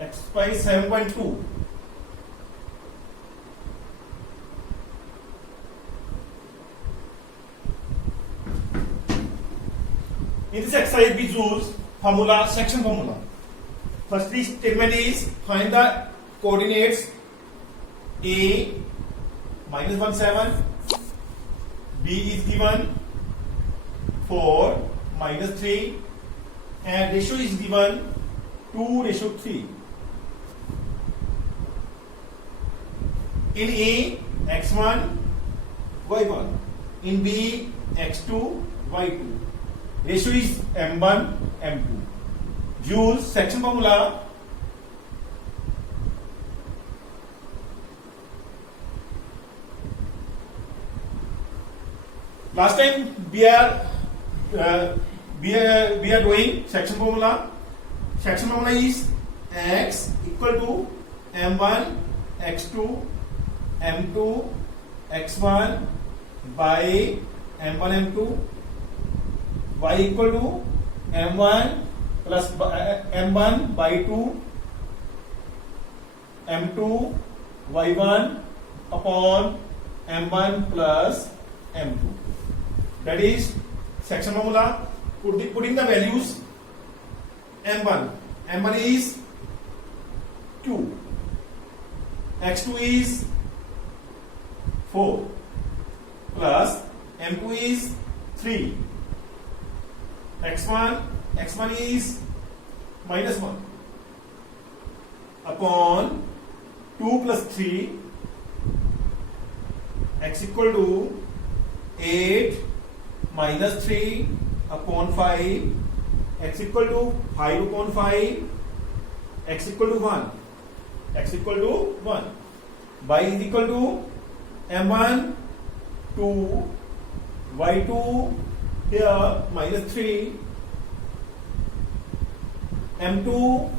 x by 7.2. In this exercise, we use formula, section formula. Firstly, statement is find the coordinates a minus 1 7, b is given 4 minus 3, and ratio is given 2:3. In A, x1, y1. In B, x2, y2. Ratio is m1, m2. Use section formula. Last time we are doing section formula. Section formula is x equal to m1 x2 m2 x1 by m1 m2, y equal to m1 plus m1 by 2 m2 y1 upon m1 plus m2. That is section formula. Putting the values. M1 is 2, x2 is 4 plus m2 is 3, x1 is minus 1 upon 2 plus 3, x equal to 8 minus 3 upon 5, x equal to 5 upon 5, x equal to 1, y is equal to m1 2, y2 here minus 3, m2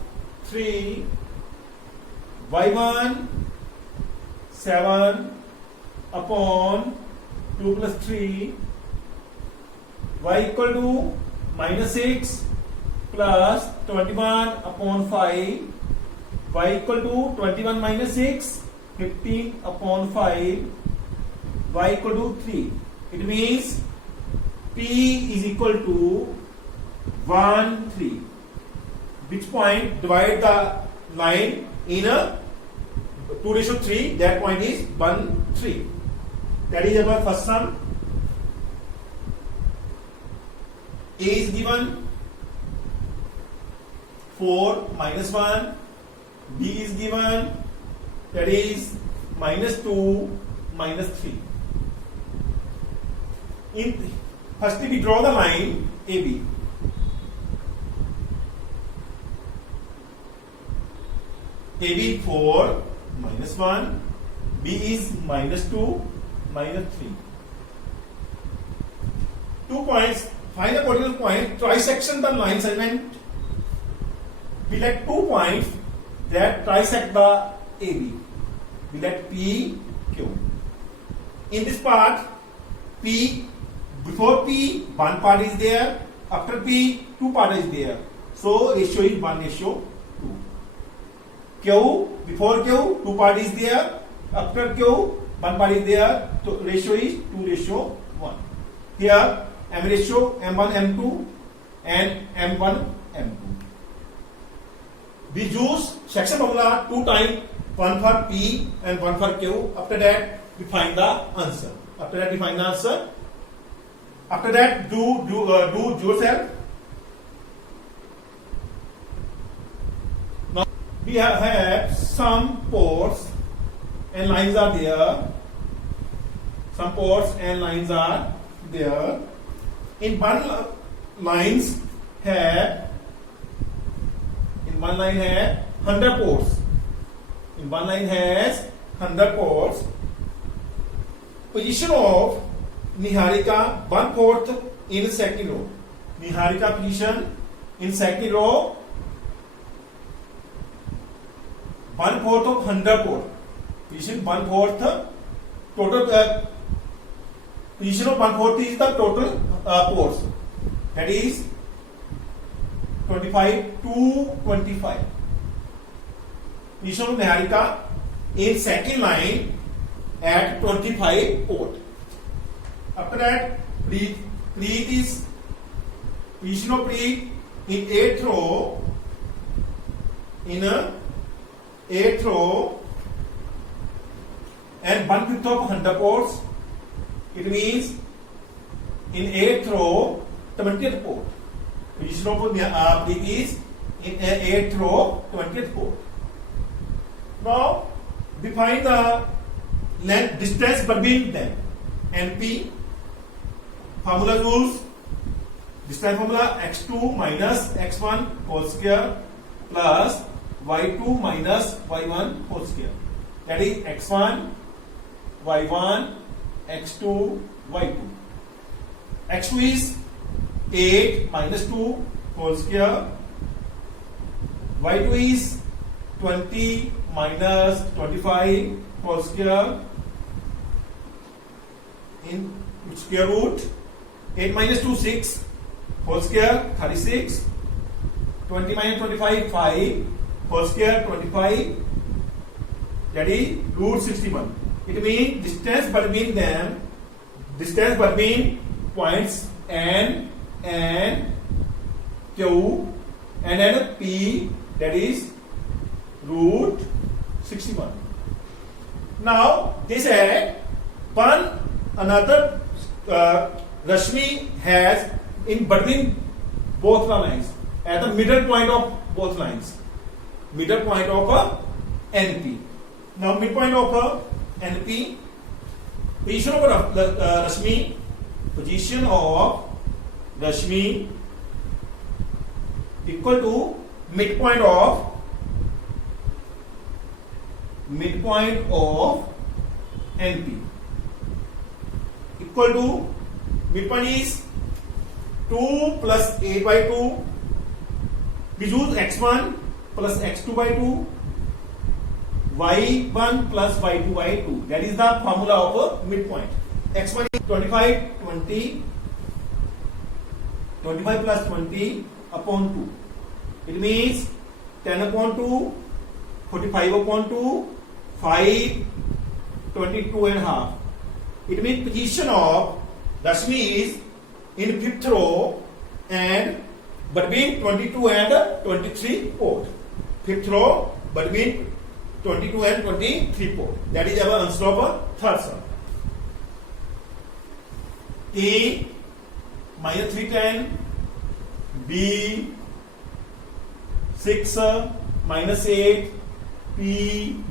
3, y1 7 upon 2 plus 3, y equal to minus 6 plus 21 upon 5, y equal to 21 minus 6, 15 upon 5, y equal to 3. It means P is equal to 1, 3. Which point divide the line in a 2:3? That point is 1, 3. That is our first sum. A is given 4 minus 1, B is given, that is minus 2 minus 3. Firstly we draw the line AB. AB 4 minus 1, B is minus 2 minus 3. 2 points. Find the particular point, trisection the line segment. We let 2 points that trisect the AB. We let P, Q. In this part, P, before P, 1 part is there. After P, 2 part is there. So, ratio is 1:2. Q, before Q, 2 part is there. After Q, 1 part is there. So, ratio is 2:1. Here, M ratio M1 M2 and M1 M2. We use section formula 2 times, 1 for P and 1 for Q. After that we find the answer. After that do yourself. Now we have some ports and lines are there. Some ports and lines are there. In one line have 100 ports. In one line has 100 ports. Position of Niharika, 1 port in second row. Niharika position in second row, 1 fourth of 100 port. Position 1/4 total. Position of 1/4 is the total ports. That is 25 to 25. position of Niharika in second line at 25 port. After that, Preet is position of Preet in 8th row, and 1/5 of 100 ports. It means in 8th row, 20th port. Position of Preet is in 8th row, 20th port. Now define the length distance between them. NP formula rules. Distance formula x2 minus x1 whole square plus y2 minus y1 whole square. That is x1, y1, x2, y2. x2 is 8 minus 2 whole square. y2 is 20 minus 25 whole square in square root. 8 minus 2 6 whole square 36. 20 minus 25 5 whole square 25. That is root 61. It means distance between them, distance between points N and Q and then P, that is root 61. Now they said one another Rashmi has in between both the lines at the middle point of both lines, middle point of NP. Now midpoint of NP, position of Rashmi, position of Rashmi equal to midpoint of NP, equal to midpoint is 2 plus 8 by 2. We use x1 plus x2 by 2, y1 plus y2 by 2. That is the formula of midpoint. x1 is 25, 20, 25 plus 20 upon 2. It means 10 upon 2, 45 upon 2, 5, 22 and a half. It means position of Rashmi is in 5th row and between 22 and 23 port. 5th row between 22 and 23 port. That is our answer of third sum. A minus 310, B 6 minus 8, P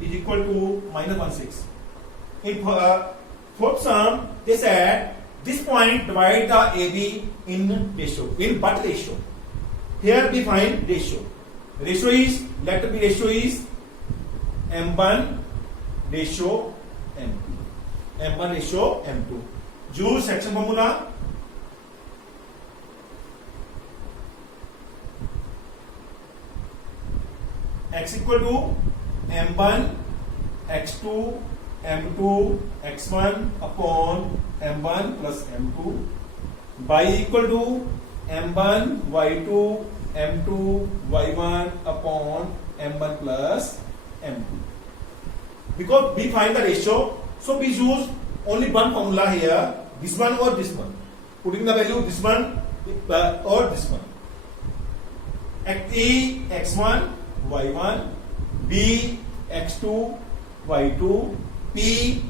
is equal to minus 16. In fourth sum, they said this point divide the AB in ratio. In what ratio? Here we find ratio. Ratio is, let it be ratio is M1 ratio M2. M1 ratio M2. Use section formula. X equal to M1 X2 M2 X1 upon M1 plus M2. Y equal to M1 Y2 M2 Y1 upon M1 plus M2. Because we find the ratio, so we use only one formula here, this one or this one. Putting the value this one or this one. A X1 Y1, B X2 Y2, P,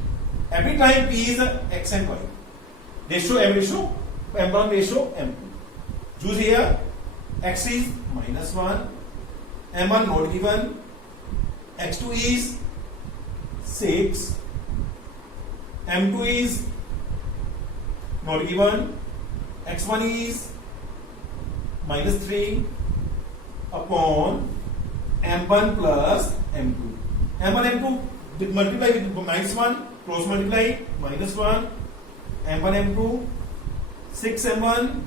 every time P is X and Y. Ratio M ratio, M1 ratio M2. Choose here, X is minus 1, M1 not given, X2 is 6, M2 is not given, X1 is minus 3 upon M1 plus M2. M1 M2 multiply with minus 1, cross multiply minus 1, M1 M2, 6 M1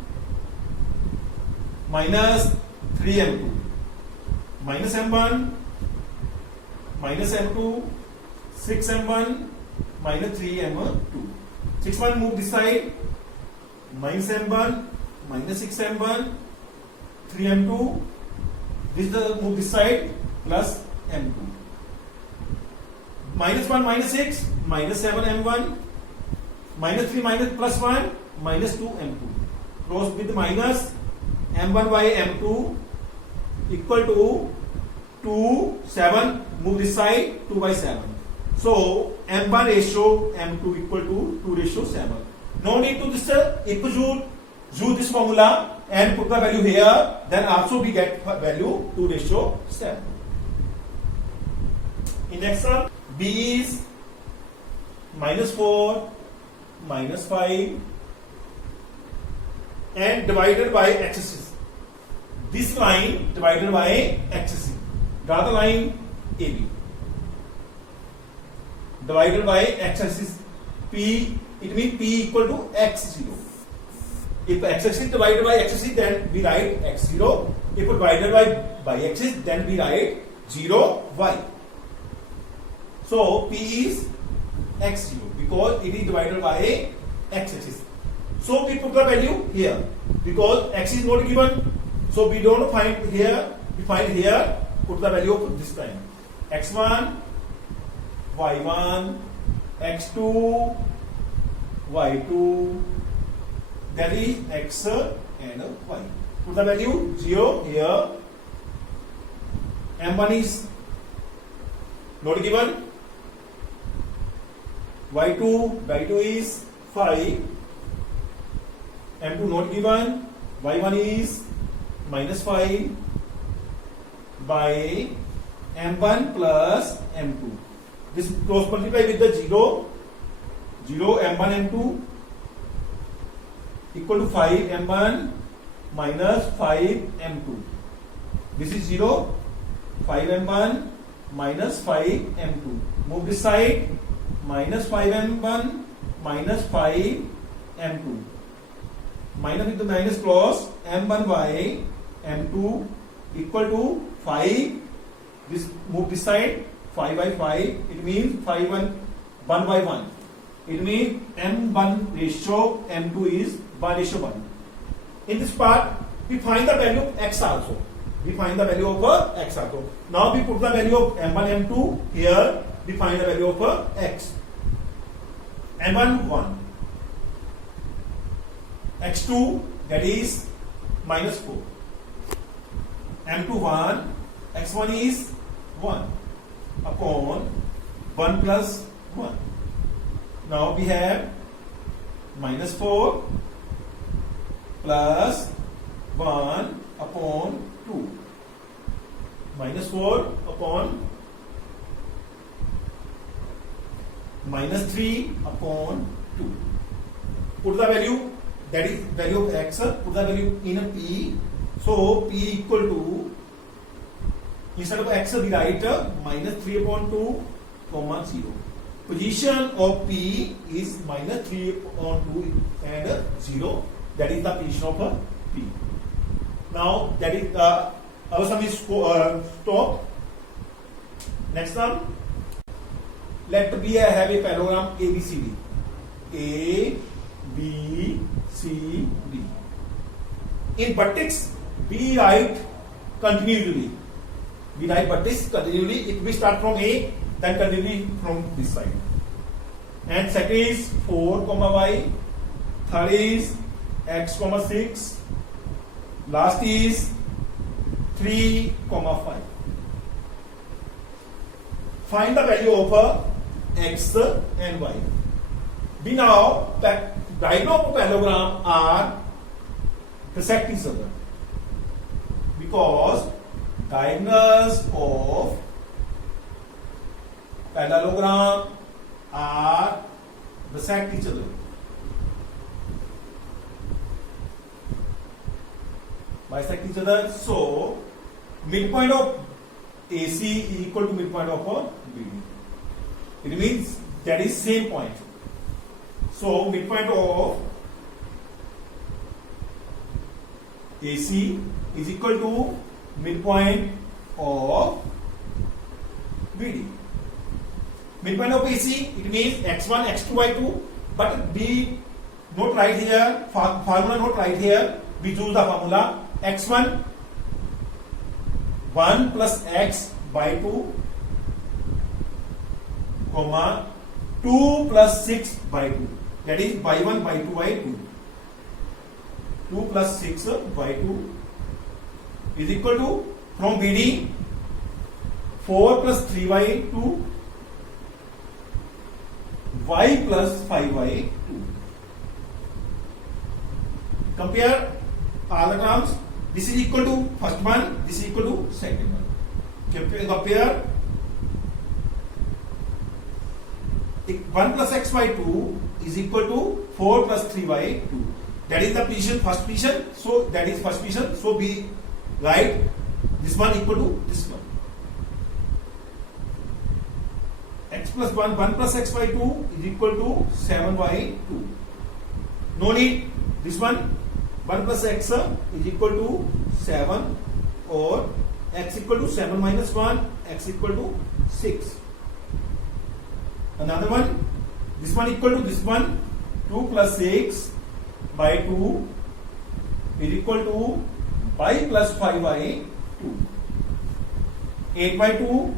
minus 3 M2, minus M1 minus M2, 6 M1 minus 3 M2. 6 1 move this side, minus M1 minus 6 M1, 3 M2. This move this side plus m2. -1 -6 -7 m1, -3 minus plus 1 -2 m2. Cross with minus m1 by m2 equal to 2 7. Move this side 2 by 7. So m1 ratio m2 equal to 2 ratio 7. No need to this use this formula and put the value here. Then also we get value 2 ratio 7. In next one, B is -4 -5 and divided by x-axis. This line divided by x-axis. Draw the line AB. Divided by x-axis P, it means P equal to x0. If x-axis divided by x-axis, then we write x0. If divided by x-axis, then we write 0 y. So P is x0 because it is divided by x-axis. So we put the value here because x is not given. So we don't find here. We find here. Put the value of this time. x1, y1, x2, y2. That is x and y. Put the value 0 here. M1 is not given. Y2 is 5. M2 not given. Y1 is -5 by M1 plus M2. This cross multiply with the 0. M1 M2 equal to 5 M1 minus 5 M2. This is 0. 5 M1 minus 5 M2. Move this side. Minus 5 M1 minus 5 M2. Minus with the minus cross. M1 by M2 equal to 5. This move this side. 5 by 5. It means 5 1 by 1. It means M1 ratio M2 is 1 ratio 1. In this part, we find the value of x also. We find the value of x also. Now we put the value of M1, M2 here. We find the value of x. M1 1. X2 that is -4. M2 1. X1 is 1 upon 1 plus 1. Now we have -4 plus 1 upon 2. -4 upon -3 upon 2. Put the value, that is value of x, put the value in a P. So P equal to, instead of x we write -3 upon 2, comma 0. Position of P is -3 upon 2 and 0. That is the position of P. Now that is our sum is stop. Next one. Let B have a parallelogram ABCD. A, B, C, D. In vertex, we write continually. We write vertex continually. If we start from A, then continually from this side. And second is 4, y. Third is x, 6. Last is 3, 5. Find the value of x and y. We now diagonal of parallelogram are intersect each other because diagonals of parallelogram are bisect each other. Bisect each other. So midpoint of AC is equal to midpoint of BD. It means that is same point. So midpoint of AC is equal to midpoint of BD. Midpoint of AC, it means x1, x2, y2, but we not write here, formula not write here. We choose the formula x1 1 plus x by 2, comma 2 plus 6 by 2. That is by 1 by 2 by 2. 2 plus 6 by 2 is equal to, from BD, 4 plus 3 by 2, y plus 5 by 2. Compare all the terms. This is equal to first one, this is equal to second one. Compare 1 plus x by 2 is equal to 4 plus 3 by 2. That is the position, first position. So that is first position. So we write this one equal to this one. X plus 1 plus x by 2 is equal to 7 by 2. No need. This one 1 plus x is equal to 7, or x equal to 7 minus 1, x equal to 6. Another one, this one equal to this one, 2 plus 6 by 2 is equal to y plus 5 by 2. 8 by 2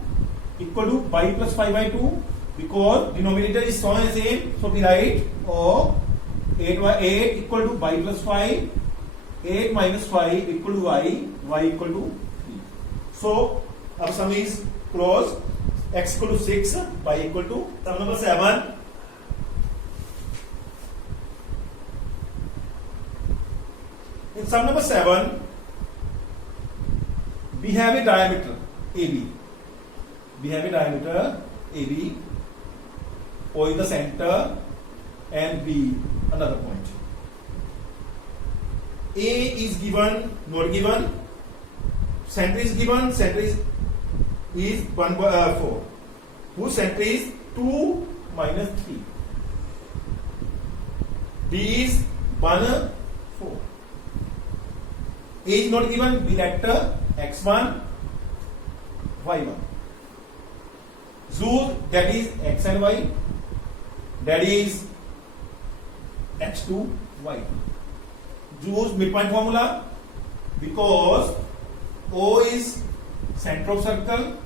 equal to y plus 5 by 2, because denominator is same, so we write 8 by 8 equal to y plus 5, 8 minus 5 equal to y equal to 3. So our sum is closed. X equal to 6, y equal to, sum number 7. In sum number 7, we have a diameter AB. We have a diameter AB, O is the center, and B another point. A is given, not given. Center is given, center is 1 by 4. Whose center is 2 minus 3. B is 1, 4. A is not given, we let x1, y1. Zoom, that is x and y, that is x2, y2. Use midpoint formula, because O is center of circle,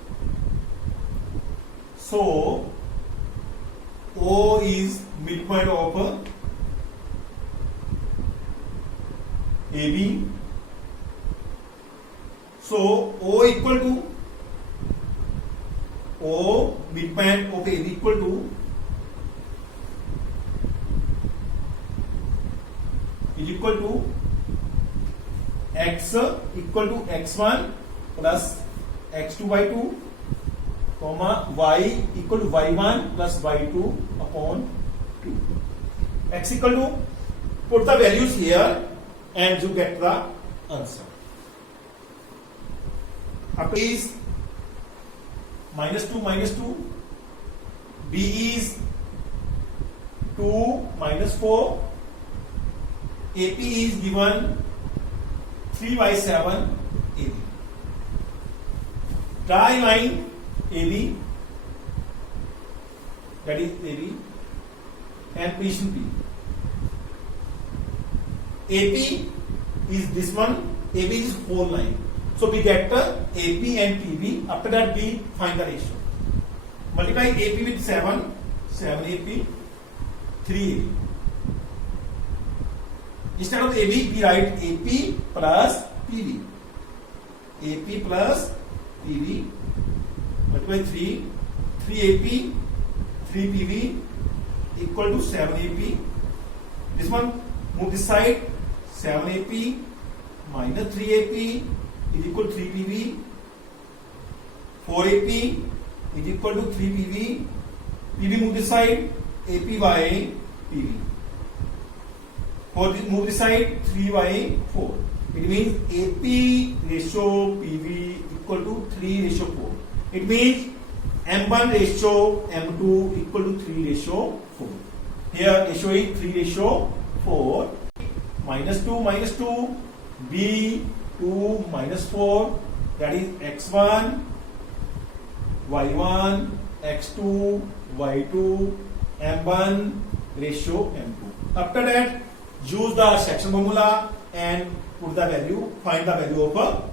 so O is midpoint of AB. So O equal to, O midpoint of AB equal to, is equal to x equal to x1 plus x2 by 2, comma y equal to y1 plus y2 upon 2. X equal to, put the values here and you get the answer. Up is minus 2 minus 2, B is 2 minus 4, AP is given 3 by 7 AB. Try line AB, that is AB, and position P. AP is this one, AB is whole line. So we get AP and PB. After that we find the ratio. Multiply AP with 7, 7 AP, 3 AB. Instead of AB, we write AP plus PB. AP plus PB. Multiply 3, 3 AP, 3 PB equal to 7 AP. This one, move this side, 7 AP minus 3 AP is equal to 3 PB. 4 AP is equal to 3 PB. PB move this side, AP by PB. Move this side, 3 by 4. It means AP ratio PB equal to 3 ratio 4. It means M1 ratio M2 equal to 3 ratio 4. Here ratio is 3 ratio 4. Minus 2, B 2 minus 4, that is x1, y1, x2, y2, m1 ratio m2. After that, use the section formula and put the value, find the value of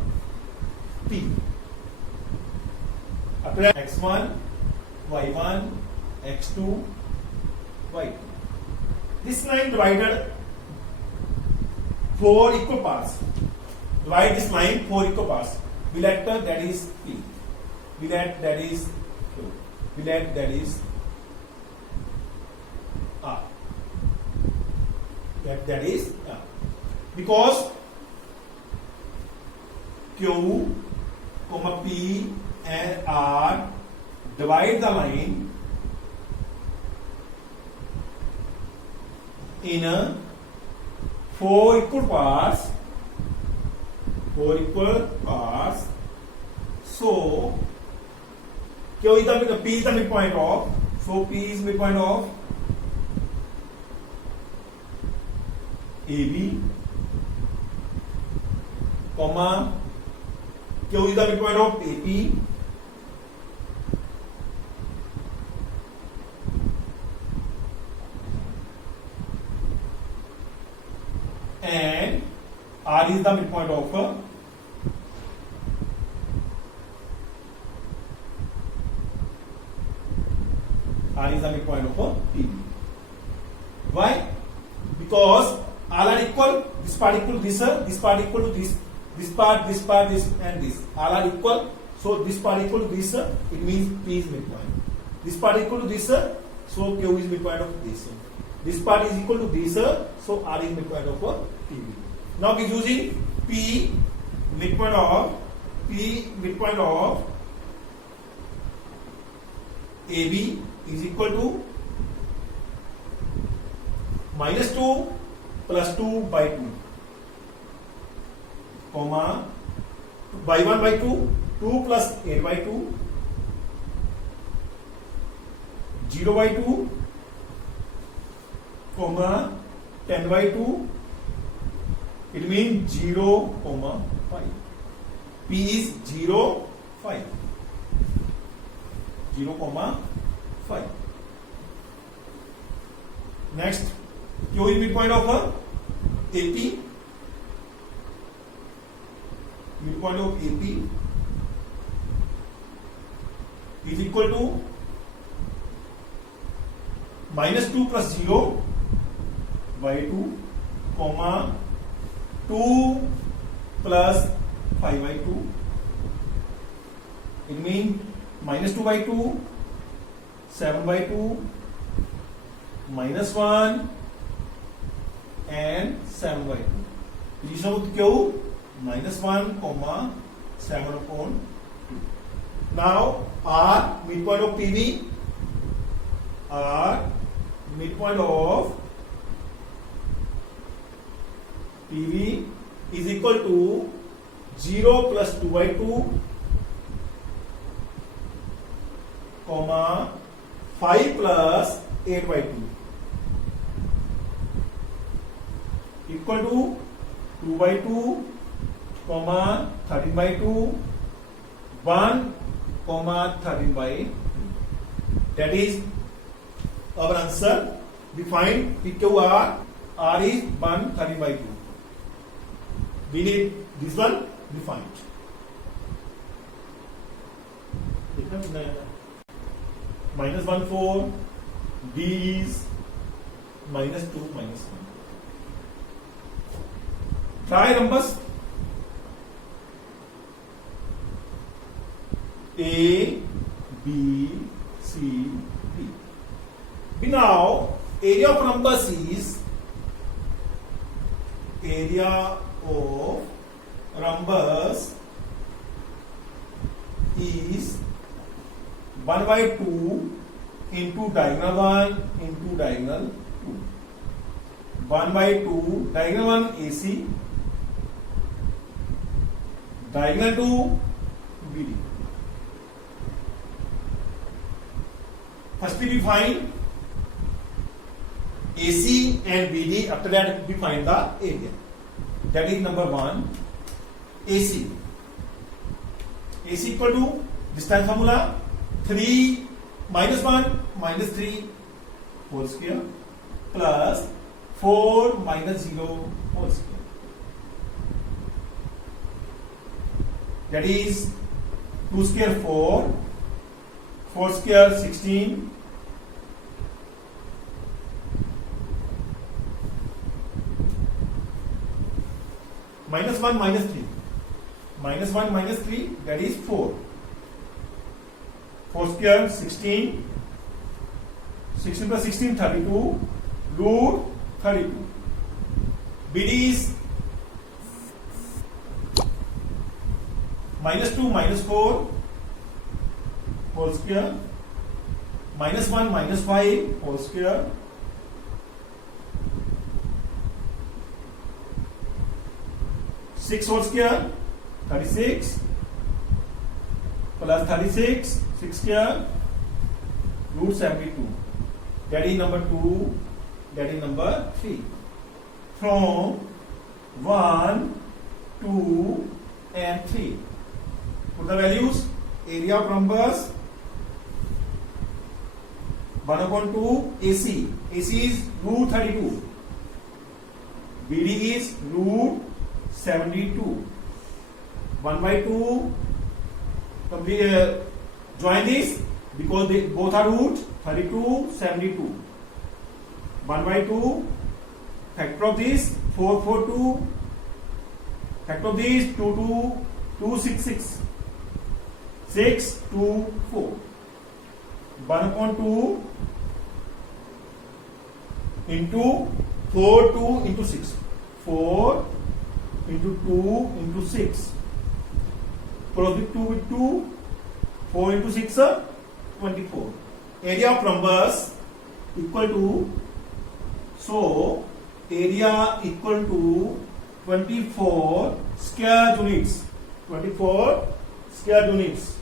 P. After that, x1, y1, x2, y2. This line divided 4 equal parts. Divide this line 4 equal parts. We let that is P. We let that is Q. We let that is R. That is R. Because Q, P and R divide the line in 4 equal parts. 4 equal parts. So Q is the P is the midpoint of. So P is midpoint of AB, comma Q is the midpoint of AP, and R is the midpoint of R is the midpoint of PB. Why? Because all are equal. This part equal to this, this part equal to this, this part, this part, this, and this. All are equal. So this part equal to this. It means P is midpoint. This part equal to this. So Q is midpoint of this. This part is equal to this. So R is midpoint of PB. Now we using P midpoint of AB is equal to -2 plus 2 by 2, comma by 1 by 2, 2 plus 8 by 2, 0 by 2, comma 10 by 2. It means 0, 5. P is 0, 5. 0, 5. Next, Q is midpoint of AP. Midpoint of AP is equal to -2 plus 0 by 2, comma 2 plus 5 by 2. It means -2 by 2, 7 by 2, -1 and 7 by 2. Position of Q -1, 7 upon 2. Now R midpoint of PV. R midpoint of PV is equal to 0 plus 2 by 2, comma 5 plus 8 by 2, equal to 2 by 2, comma 13 by 2, 1, comma 13 by 2. That is our answer. We find PQR. R is 1, 13 by 2. We need this one defined. -1, 4. D is -2, -1. Try numbers. A, B, C, D. Now, area of rhombus is 1 by 2 into diagonal 1 into diagonal 2. 1 by 2, diagonal 1 AC, diagonal 2 BD. Firstly we find AC and BD. After that we find the area. That is number 1. AC. AC equal to distance formula 3 -1 -3 whole square plus 4 -0 whole square. That is 2 square 4 4 square 16. Minus 1 minus 3. Minus 1 minus 3, that is 4. 4 square 16. 16 plus 16 32. Root 32. BD is minus 2 minus 4 whole square, minus 1 minus 5 whole square, six whole square 36 plus 36 6 square root 72. That is number 2. That is number 3. From 1, 2 and 3. Put the values. Area of rhombus 1/2 AC. AC is root 32. BD is root 72. 1/2. Join this because they both are root 32, 72. 1/2. Factor of this 442. Factor of this 266. 6, 2, 4. 1/2 into 4, 2 into 6. 4 into 2 into 6. Cross with 2 with 2. 4 into 6 24. Area of rhombus equal to, so area equal to 24 square units. 24 square units.